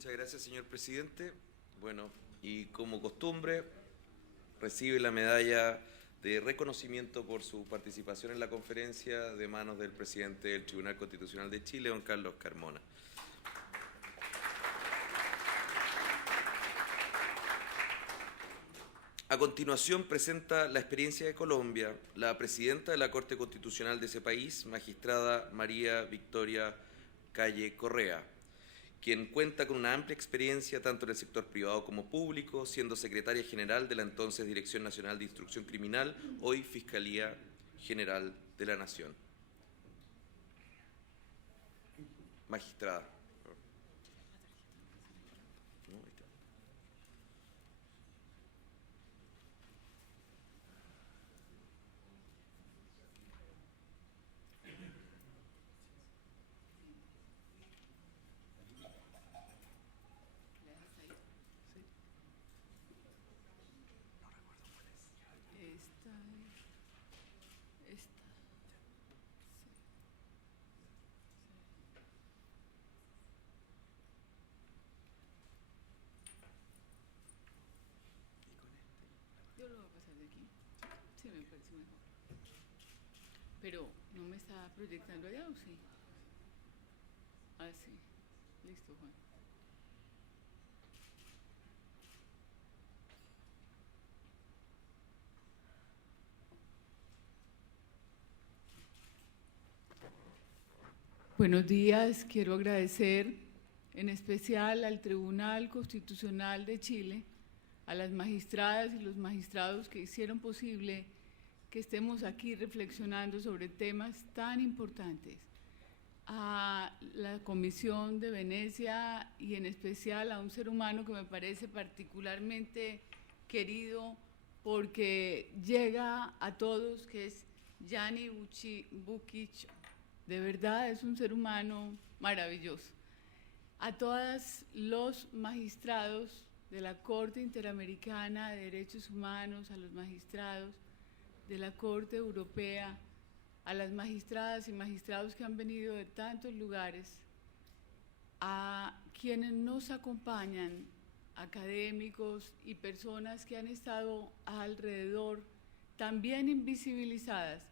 Muchas gracias, señor presidente. Bueno, y como costumbre, recibe la medalla de reconocimiento por su participación en la conferencia de manos del presidente del Tribunal Constitucional de Chile, don Carlos Carmona. A continuación presenta la experiencia de Colombia la presidenta de la Corte Constitucional de ese país, magistrada María Victoria Calle Correa, quien cuenta con una amplia experiencia tanto en el sector privado como público, siendo secretaria general de la entonces Dirección Nacional de Instrucción Criminal, hoy Fiscalía General de la Nación. Magistrada. Yo lo voy a pasar de aquí. Sí, me parece mejor. Pero, ¿no me está proyectando allá o sí? Ah, sí. Listo, Juan. Buenos días. Quiero agradecer en especial al Tribunal Constitucional de Chile, a las magistradas y los magistrados que hicieron posible que estemos aquí reflexionando sobre temas tan importantes, a la Comisión de Venecia y en especial a un ser humano que me parece particularmente querido porque llega a todos, que es Gianni Bucich. De verdad es un ser humano maravilloso. A todos los magistrados de la Corte Interamericana de Derechos Humanos, a los magistrados de la Corte Europea, a las magistradas y magistrados que han venido de tantos lugares, a quienes nos acompañan, académicos y personas que han estado alrededor, también invisibilizadas,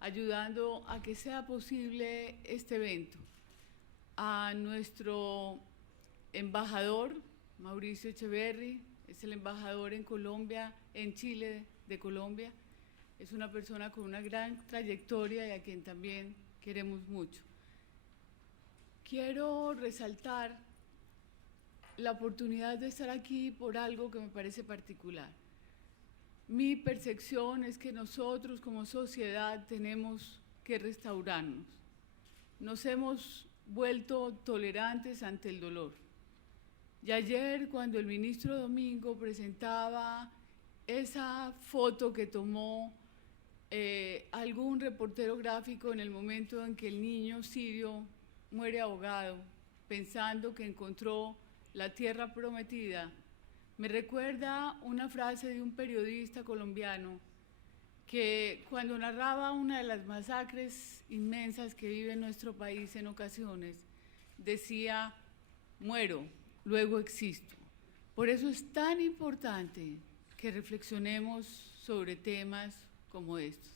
ayudando a que sea posible este evento. A nuestro embajador, Mauricio Echeverry, es el embajador en Colombia, en Chile de Colombia. Es una persona con una gran trayectoria y a quien también queremos mucho. Quiero resaltar la oportunidad de estar aquí por algo que me parece particular. Mi percepción es que nosotros como sociedad tenemos que restaurarnos. Nos hemos vuelto tolerantes ante el dolor. Y ayer, cuando el ministro Domingo presentaba esa foto que tomó algún reportero gráfico en el momento en que el niño sirio muere ahogado, pensando que encontró la tierra prometida, me recuerda una frase de un periodista colombiano que cuando narraba una de las masacres inmensas que vive nuestro país en ocasiones, decía: muero, luego existo. Por eso es tan importante que reflexionemos sobre temas como estos.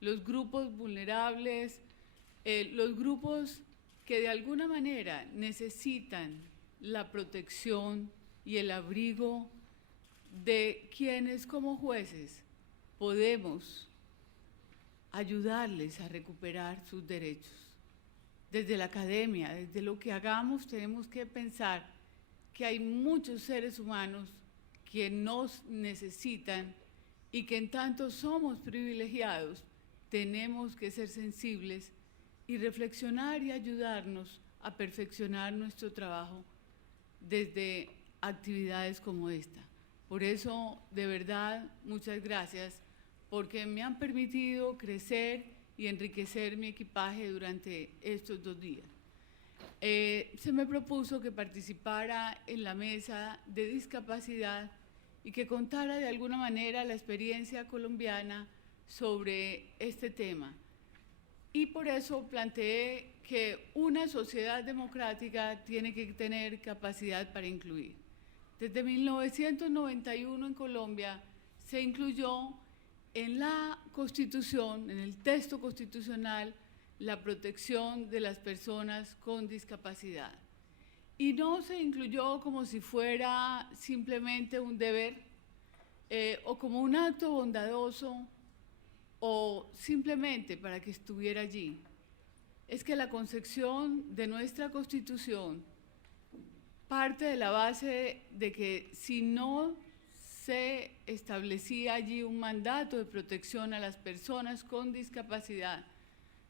Los grupos vulnerables, los grupos que de alguna manera necesitan la protección y el abrigo de quienes como jueces podemos ayudarles a recuperar sus derechos. Desde la academia, desde lo que hagamos, tenemos que pensar que hay muchos seres humanos que nos necesitan y que en tanto somos privilegiados, tenemos que ser sensibles y reflexionar y ayudarnos a perfeccionar nuestro trabajo desde actividades como esta. Por eso, de verdad, muchas gracias, porque me han permitido crecer y enriquecer mi equipaje durante estos 2 días. Se me propuso que participara en la mesa de discapacidad y que contara de alguna manera la experiencia colombiana sobre este tema. Y por eso planteé que una sociedad democrática tiene que tener capacidad para incluir. Desde 1991 en Colombia se incluyó en la Constitución, en el texto constitucional, la protección de las personas con discapacidad. Y no se incluyó como si fuera simplemente un deber o como un acto bondadoso o simplemente para que estuviera allí. Es que la concepción de nuestra Constitución parte de la base de que si no se establecía allí un mandato de protección a las personas con discapacidad,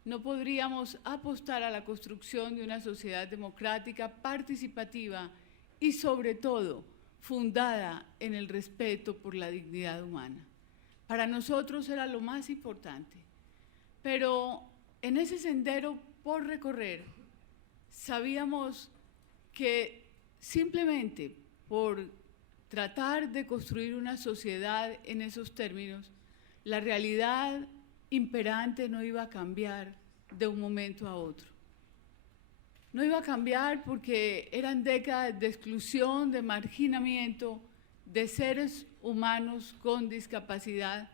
no podríamos apostar a la construcción de una sociedad democrática, participativa y, sobre todo, fundada en el respeto por la dignidad humana. Para nosotros era lo más importante. Pero en ese sendero por recorrer, sabíamos que simplemente por tratar de construir una sociedad en esos términos, la realidad imperante no iba a cambiar de un momento a otro. No iba a cambiar porque eran décadas de exclusión, de marginamiento de seres humanos con discapacidad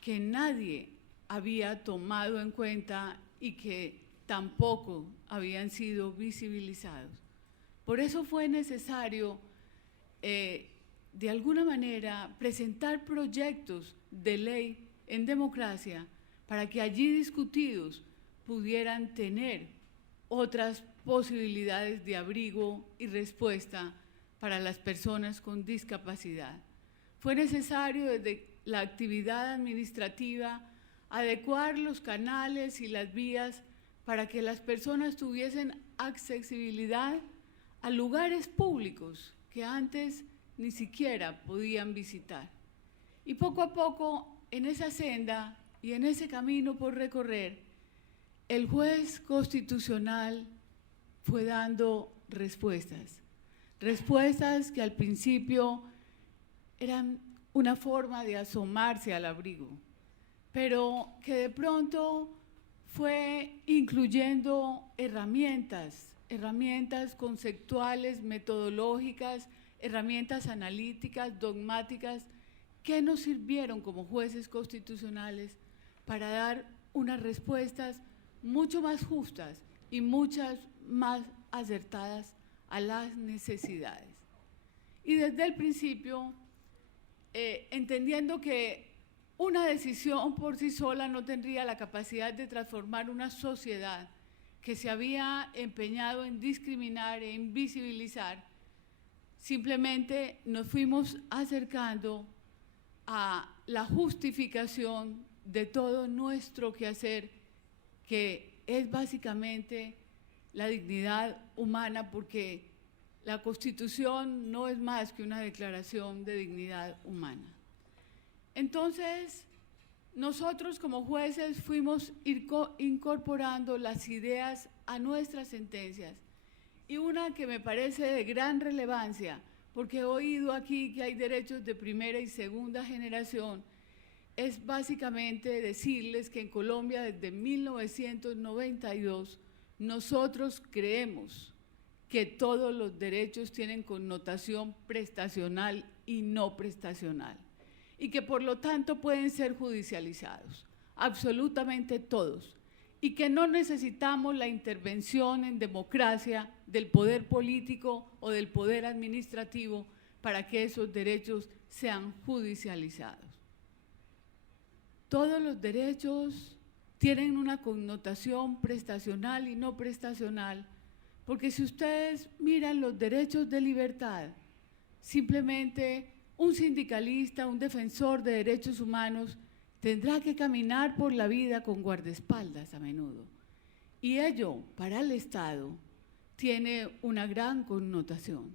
que nadie había tomado en cuenta y que tampoco habían sido visibilizados. Por eso fue necesario, de alguna manera, presentar proyectos de ley en democracia para que allí discutidos pudieran tener otras posibilidades de abrigo y respuesta para las personas con discapacidad. Fue necesario desde la actividad administrativa adecuar los canales y las vías para que las personas tuviesen accesibilidad a lugares públicos que antes ni siquiera podían visitar. Y poco a poco, en esa senda y en ese camino por recorrer, el juez constitucional fue dando respuestas que al principio eran una forma de asomarse al abrigo, pero que de pronto fue incluyendo herramientas conceptuales, metodológicas, herramientas analíticas, dogmáticas, que nos sirvieron como jueces constitucionales para dar unas respuestas mucho más justas y muchas más acertadas a las necesidades. Y desde el principio, entendiendo que una decisión por sí sola no tendría la capacidad de transformar una sociedad que se había empeñado en discriminar e invisibilizar, simplemente nos fuimos acercando a la justificación de todo nuestro quehacer, que es básicamente la dignidad humana, porque la Constitución no es más que una declaración de dignidad humana. Entonces, nosotros como jueces fuimos incorporando las ideas a nuestras sentencias, y una que me parece de gran relevancia, porque he oído aquí que hay derechos de primera y segunda generación, es básicamente decirles que en Colombia desde 1992 nosotros creemos que todos los derechos tienen connotación prestacional y no prestacional, y que por lo tanto pueden ser judicializados, absolutamente todos, y que no necesitamos la intervención en democracia del poder político o del poder administrativo para que esos derechos sean judicializados. Todos los derechos tienen una connotación prestacional y no prestacional, porque si ustedes miran los derechos de libertad, simplemente un sindicalista, un defensor de derechos humanos, tendrá que caminar por la vida con guardaespaldas a menudo. Y ello, para el Estado, tiene una gran connotación.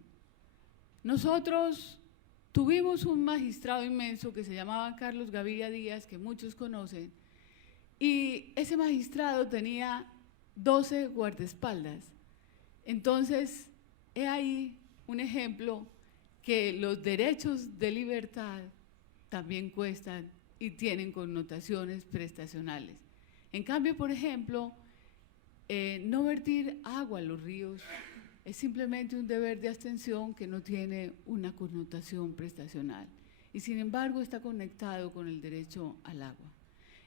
Nosotros tuvimos un magistrado inmenso que se llamaba Carlos Gaviria Díaz, que muchos conocen, y ese magistrado tenía 12 guardaespaldas. Entonces, he ahí un ejemplo que los derechos de libertad también cuestan y tienen connotaciones prestacionales. En cambio, por ejemplo, no vertir agua a los ríos es simplemente un deber de abstención que no tiene una connotación prestacional y sin embargo está conectado con el derecho al agua.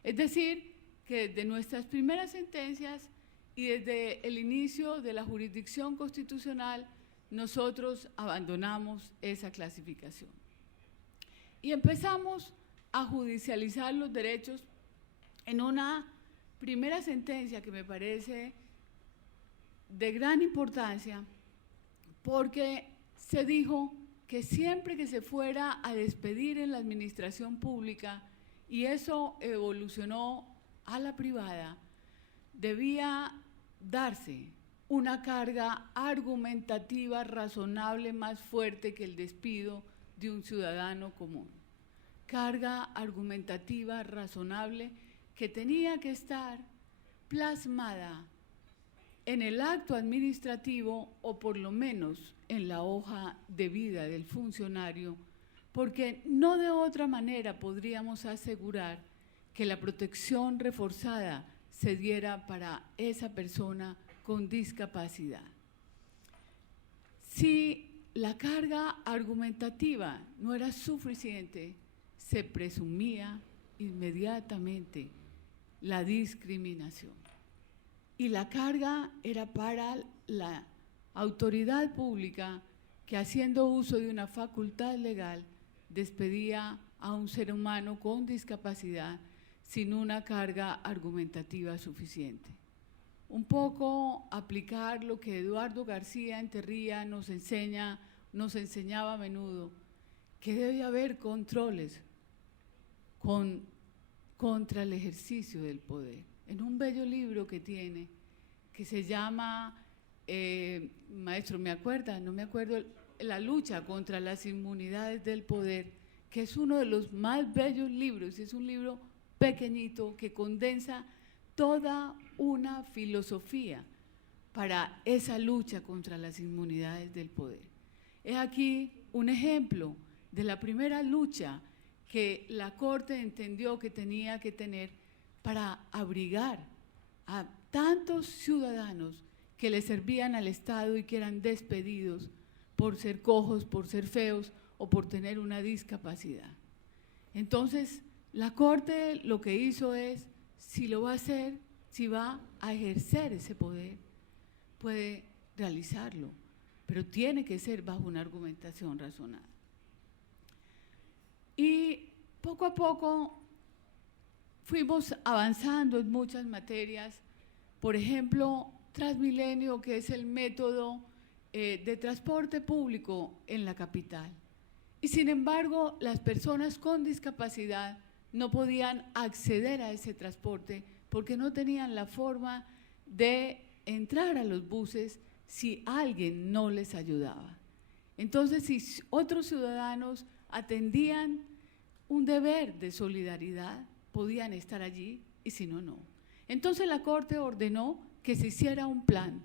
Es decir, que desde nuestras primeras sentencias y desde el inicio de la jurisdicción constitucional nosotros abandonamos esa clasificación y empezamos a judicializar los derechos en una primera sentencia que me parece de gran importancia porque se dijo que siempre que se fuera a despedir en la administración pública y eso evolucionó a la privada, debía darse una carga argumentativa razonable más fuerte que el despido de un ciudadano común. Carga argumentativa razonable que tenía que estar plasmada en el acto administrativo o por lo menos en la hoja de vida del funcionario, porque no de otra manera podríamos asegurar que la protección reforzada se diera para esa persona con discapacidad. Si la carga argumentativa no era suficiente, se presumía inmediatamente la discriminación. Y la carga era para la autoridad pública que, haciendo uso de una facultad legal, despedía a un ser humano con discapacidad sin una carga argumentativa suficiente. Un poco aplicar lo que Eduardo García Enterría nos enseñaba a menudo, que debe haber controles contra el ejercicio del poder. En un bello libro que tiene, que se llama, maestro, ¿me acuerda? No me acuerdo, La lucha contra las inmunidades del poder, que es uno de los más bellos libros, es un libro pequeñito que condensa toda una filosofía para esa lucha contra las inmunidades del poder. Es aquí un ejemplo de la primera lucha que la Corte entendió que tenía que tener para abrigar a tantos ciudadanos que le servían al Estado y que eran despedidos por ser cojos, por ser feos o por tener una discapacidad. Entonces, la Corte lo que hizo es, si lo va a hacer, si va a ejercer ese poder, puede realizarlo, pero tiene que ser bajo una argumentación razonada. Y poco a poco fuimos avanzando en muchas materias, por ejemplo, Transmilenio, que es el método de transporte público en la capital. Y sin embargo, las personas con discapacidad no podían acceder a ese transporte porque no tenían la forma de entrar a los buses si alguien no les ayudaba. Entonces, si otros ciudadanos atendían un deber de solidaridad, podían estar allí y si no, no. Entonces la Corte ordenó que se hiciera un plan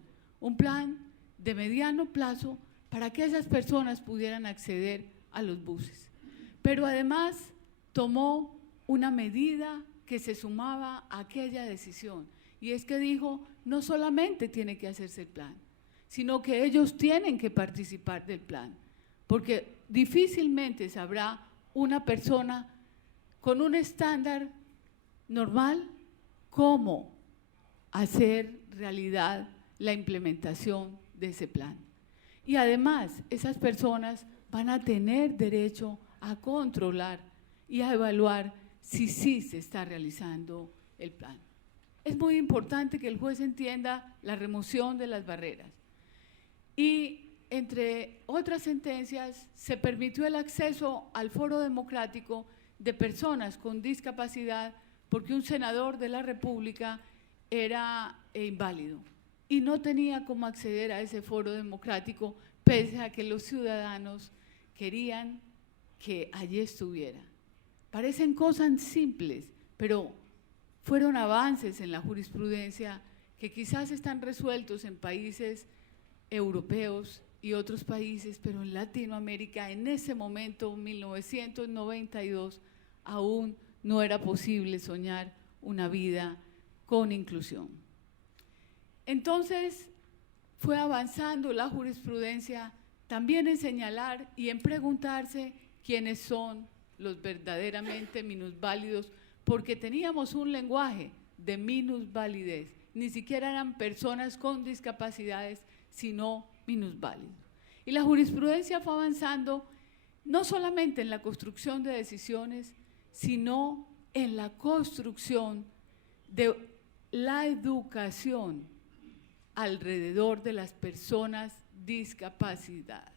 de mediano plazo para que esas personas pudieran acceder a los buses. Pero además tomó una medida que se sumaba a aquella decisión, y es que dijo, no solamente tiene que hacerse el plan, sino que ellos tienen que participar del plan, porque difícilmente sabrá una persona con un estándar normal cómo hacer realidad la implementación de ese plan. Y además, esas personas van a tener derecho a controlar y a evaluar si sí se está realizando el plan. Es muy importante que el juez entienda la remoción de las barreras. Y entre otras sentencias, se permitió el acceso al foro democrático de personas con discapacidad porque un senador de la República era inválido y no tenía cómo acceder a ese foro democrático, pese a que los ciudadanos querían que allí estuviera. Parecen cosas simples, pero fueron avances en la jurisprudencia que quizás están resueltos en países europeos y otros países, pero en Latinoamérica en ese momento, 1992, aún no era posible soñar una vida con inclusión. Entonces fue avanzando la jurisprudencia también en señalar y en preguntarse quiénes son los verdaderamente minusválidos, porque teníamos un lenguaje de minusvalidez, ni siquiera eran personas con discapacidades, sino minusválidos. Y la jurisprudencia fue avanzando no solamente en la construcción de decisiones, sino en la construcción de la educación alrededor de las personas discapacitadas.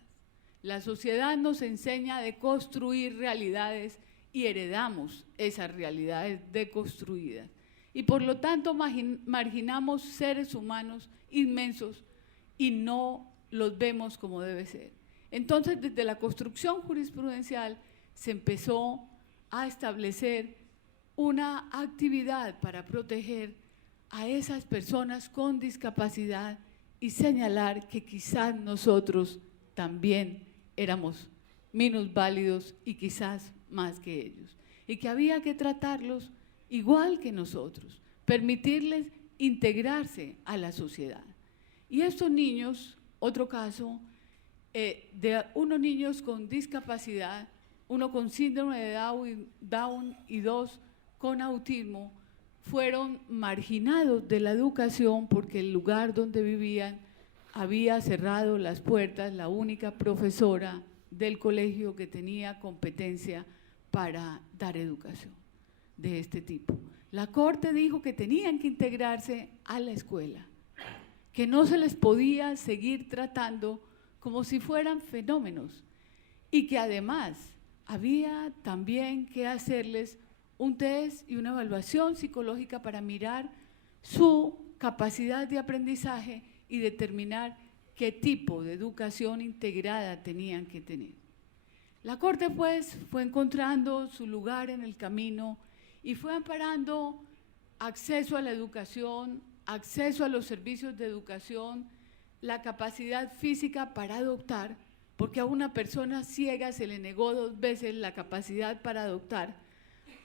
La sociedad nos enseña a deconstruir realidades y heredamos esas realidades deconstruidas. Y por lo tanto marginamos seres humanos inmensos y no los vemos como debe ser. Entonces, desde la construcción jurisprudencial se empezó a establecer una actividad para proteger a esas personas con discapacidad y señalar que quizás nosotros también éramos minusválidos y quizás más que ellos, y que había que tratarlos igual que nosotros, permitirles integrarse a la sociedad. Y estos niños, otro caso, de unos niños con discapacidad, uno con síndrome de Down y dos con autismo, fueron marginados de la educación porque el lugar donde vivían había cerrado las puertas la única profesora del colegio que tenía competencia para dar educación de este tipo. La Corte dijo que tenían que integrarse a la escuela, que no se les podía seguir tratando como si fueran fenómenos y que además había también que hacerles un test y una evaluación psicológica para mirar su capacidad de aprendizaje y determinar qué tipo de educación integrada tenían que tener. La Corte, pues, fue encontrando su lugar en el camino y fue amparando acceso a la educación, acceso a los servicios de educación, la capacidad física para adoptar, porque a una persona ciega se le negó 2 veces la capacidad para adoptar,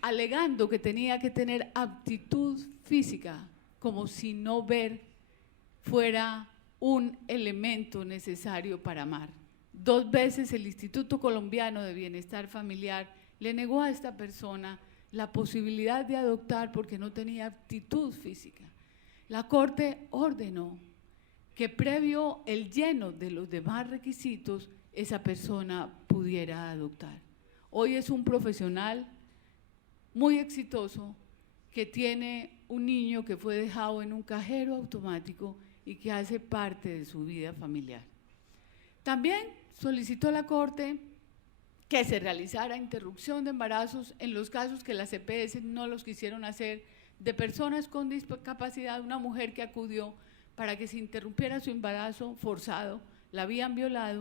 alegando que tenía que tener aptitud física, como si no ver fuera un elemento necesario para amar. 2 veces el Instituto Colombiano de Bienestar Familiar le negó a esta persona la posibilidad de adoptar porque no tenía aptitud física. La Corte ordenó que previo el lleno de los demás requisitos, esa persona pudiera adoptar. Hoy es un profesional muy exitoso que tiene un niño que fue dejado en un cajero automático y que hace parte de su vida familiar. También solicitó la Corte que se realizara interrupción de embarazos en los casos que las EPS no los quisieron hacer, de personas con discapacidad, una mujer que acudió para que se interrumpiera su embarazo forzado, la habían violado